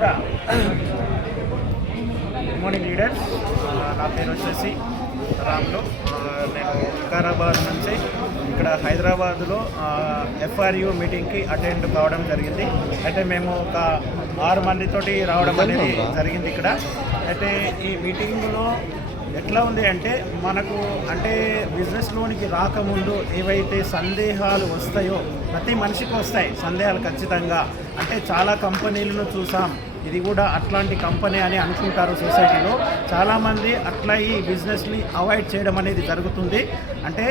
Good morning leaders నా పేరు వచ్చేసి రాములు. నేను వికారాబాద్ నుంచి ఇక్కడ హైదరాబాద్లో ఎఫ్ఆర్యు మీటింగ్కి అటెండ్ కావడం జరిగింది. అయితే మేము ఒక ఆరు మందితోటి రావడం అనేది జరిగింది ఇక్కడ. అయితే ఈ మీటింగ్లో ఎట్లా ఉంది అంటే మనకు అంటే బిజినెస్లోనికి రాకముందు ఏవైతే సందేహాలు వస్తాయో ప్రతి మనిషికి వస్తాయి సందేహాలు ఖచ్చితంగా. అంటే చాలా కంపెనీలను చూసాం. ఇది కూడా అట్లాంటి కంపెనీ అని అనుకుంటారు సొసైటీలో. చాలామంది అట్లా ఈ బిజినెస్ని అవాయిడ్ చేయడం అనేది జరుగుతుంది. అంటే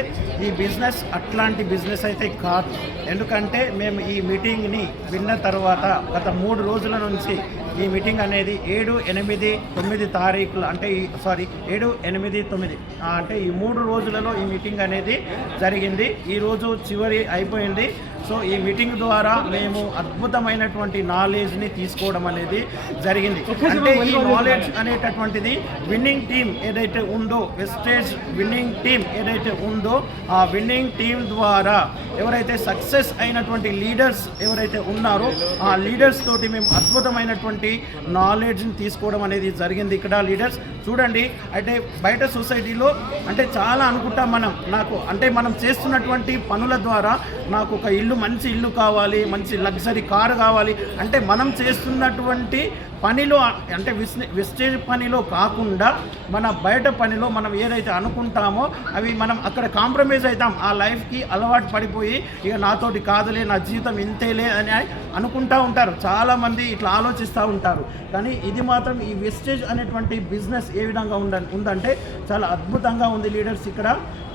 ఈ బిజినెస్ అట్లాంటి బిజినెస్ అయితే కాదు. ఎందుకంటే మేము ఈ మీటింగ్ని విన్న తర్వాత గత మూడు రోజుల నుంచి ఈ మీటింగ్ అనేది ఏడు ఎనిమిది తొమ్మిది తారీఖులు అంటే ఈ సారీ ఏడు ఎనిమిది తొమ్మిది. అంటే ఈ మూడు రోజులలో ఈ మీటింగ్ అనేది జరిగింది. ఈరోజు చివరి అయిపోయింది. సో ఈ మీటింగ్ ద్వారా మేము అద్భుతమైనటువంటి నాలెడ్జ్ని తీసుకోవడం అనేది జరిగింది. అంటే ఈ నాలెడ్జ్ అనేటటువంటిది విన్నింగ్ టీం ఏదైతే ఉందో వెస్టేజ్ విన్నింగ్ టీం ఏదైతే ఉందో ఆ విన్నింగ్ టీం ద్వారా ఎవరైతే సక్సెస్ అయినటువంటి లీడర్స్ ఎవరైతే ఉన్నారో ఆ లీడర్స్ తోటి మేము అద్భుతమైనటువంటి నాలెడ్జ్ని తీసుకోవడం అనేది జరిగింది ఇక్కడ లీడర్స్. చూడండి అంటే బయట సొసైటీలో అంటే చాలా అనుకుంటాం మనం నాకు అంటే మనం చేస్తున్నటువంటి పనుల ద్వారా నాకు ఒక ఇల్లు మంచి ఇల్లు కావాలి మంచి లగ్జరీ కారు కావాలి. అంటే మనం చేస్తున్నటువంటి పనిలో అంటే విస్ విస్టేజ్ పనిలో కాకుండా మన బయట పనిలో మనం ఏదైతే అనుకుంటామో అవి మనం అక్కడ కాంప్రమైజ్ అవుతాం. ఆ లైఫ్కి అలవాటు పడిపోయి ఇక నాతోటి కాదులే నా జీవితం ఇంతేలే అని అనుకుంటూ ఉంటారు. చాలామంది ఇట్లా ఆలోచిస్తూ ఉంటారు. కానీ ఇది మాత్రం ఈ వెస్టేజ్ అనేటువంటి బిజినెస్ ఏ విధంగా ఉండ ఉందంటే చాలా అద్భుతంగా ఉంది లీడర్స్ ఇక్కడ.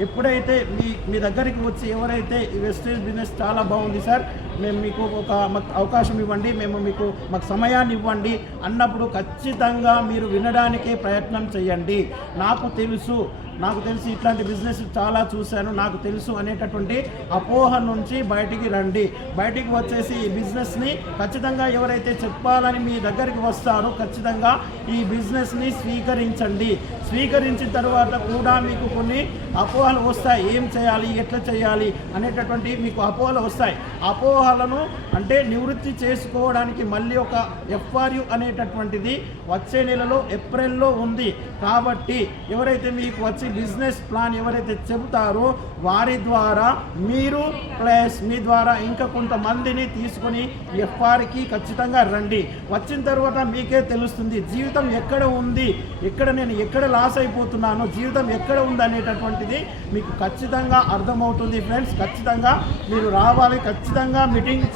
ఎప్పుడైతే మీ మీ దగ్గరికి వచ్చి ఎవరైతే ఈ వెస్టేజ్ బిజినెస్ చాలా బాగుంది సార్ మేము మీకు ఒక మాకు అవకాశం ఇవ్వండి మేము మీకు మాకు సమయాన్ని ఇవ్వండి అన్నప్పుడు ఖచ్చితంగా మీరు వినడానికే ప్రయత్నం చేయండి. నాకు తెలుసు నాకు తెలిసి ఇట్లాంటి బిజినెస్ చాలా చూశాను నాకు తెలుసు అనేటటువంటి అపోహ నుంచి బయటికి రండి. బయటికి వచ్చేసి ఈ బిజినెస్ని ఖచ్చితంగా ఎవరైతే చెప్పాలని మీ దగ్గరికి వస్తారో ఖచ్చితంగా ఈ బిజినెస్ని స్వీకరించండి. స్వీకరించిన తర్వాత కూడా మీకు కొన్ని అపోహలు వస్తాయి. ఏం చేయాలి? ఎట్లా చేయాలి? అనేటటువంటి మీకు అపోహలు వస్తాయి. అపోహలను అంటే నివృత్తి చేసుకోవడానికి మళ్ళీ ఒక ఎఫ్ఆర్యు అనేటటువంటిది వచ్చే నెలలో ఏప్రిల్లో ఉంది. కాబట్టి ఎవరైతే మీకు వచ్చి బిజినెస్ ప్లాన్ ఎవరైతే చెబుతారో వారి ద్వారా మీరు ప్లస్ మీ ద్వారా ఇంకా కొంతమందిని తీసుకొని ఎఫ్ఆర్కి ఖచ్చితంగా రండి. వచ్చిన తర్వాత మీకే తెలుస్తుంది జీవితం ఎక్కడ ఉంది ఎక్కడ నేను ఎక్కడ లాస్ అయిపోతున్నాను జీవితం ఎక్కడ ఉంది అనేటటువంటిది మీకు ఖచ్చితంగా అర్థమవుతుంది ఫ్రెండ్స్. ఖచ్చితంగా మీరు రావాలి ఖచ్చితంగా మీటింగ్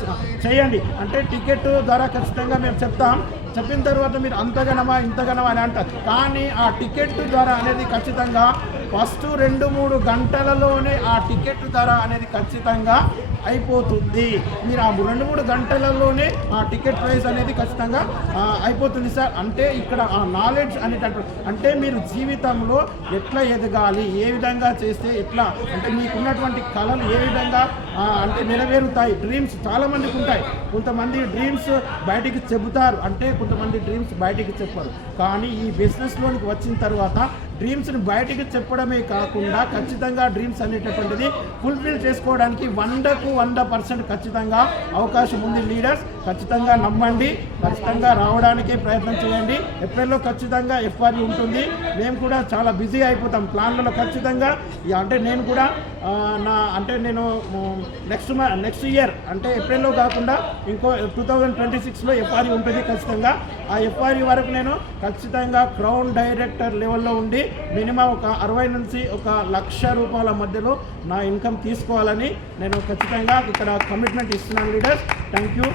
చేయండి. అంటే టికెట్ ధర ఖచ్చితంగా మేము చెప్తాం. చెప్పిన తర్వాత మీరు అంతగనమా ఇంతగనమా అని అంటారు. కానీ ఆ టికెట్ ధర అనేది ఖచ్చితంగా ఫస్ట్ రెండు మూడు గంటలలోనే ఆ టికెట్ ధర అనేది ఖచ్చితంగా అయిపోతుంది. మీరు ఆ రెండు మూడు గంటలలోనే ఆ టికెట్ ప్రైస్ అనేది ఖచ్చితంగా అయిపోతుంది సార్. అంటే ఇక్కడ ఆ నాలెడ్జ్ అనేటట్టు అంటే మీరు జీవితంలో ఎట్లా ఎదగాలి ఏ విధంగా చేస్తే ఎట్లా అంటే మీకున్నటువంటి కళలు ఏ విధంగా అంటే నెరవేరుతాయి డ్రీమ్స్ చాలామందికి ఉంటాయి. కొంతమంది డ్రీమ్స్ బయటికి చెబుతారు. అంటే కొంతమంది డ్రీమ్స్ బయటికి చెప్పారు. కానీ ఈ బిజినెస్లోనికి వచ్చిన తర్వాత డ్రీమ్స్ని బయటికి చెప్పడమే కాకుండా ఖచ్చితంగా డ్రీమ్స్ అనేటటువంటిది ఫుల్ఫిల్ చేసుకోవడానికి వందకు వంద పర్సెంట్ ఖచ్చితంగా అవకాశం ఉంది లీడర్స్. ఖచ్చితంగా నమ్మండి. ఖచ్చితంగా రావడానికి ప్రయత్నం చేయండి. ఏప్రిల్లో ఖచ్చితంగా ఎఫ్ఆర్ఈ ఉంటుంది. మేము కూడా చాలా బిజీ అయిపోతాం. ప్లాన్లలో ఖచ్చితంగా ఇక అంటే నేను కూడా నా అంటే నేను నెక్స్ట్ నెక్స్ట్ ఇయర్ అంటే ఏప్రిల్లో కాకుండా ఇంకో టూ థౌజండ్ ట్వంటీ సిక్స్లో ఎఫ్ఆర్ఈ ఉంటుంది ఖచ్చితంగా. ఆ ఎఫ్ఆర్ఈ వరకు నేను ఖచ్చితంగా క్రౌన్ డైరెక్టర్ లెవెల్లో ఉండి మినిమం ఒక అరవై నుంచి ఒక లక్ష రూపాయల మధ్యలో నా ఇన్కమ్ తీసుకోవాలని నేను ఖచ్చితంగా ఇక్కడ కమిట్మెంట్ ఇస్తున్నాను లీడర్స్ థ్యాంక్ యూ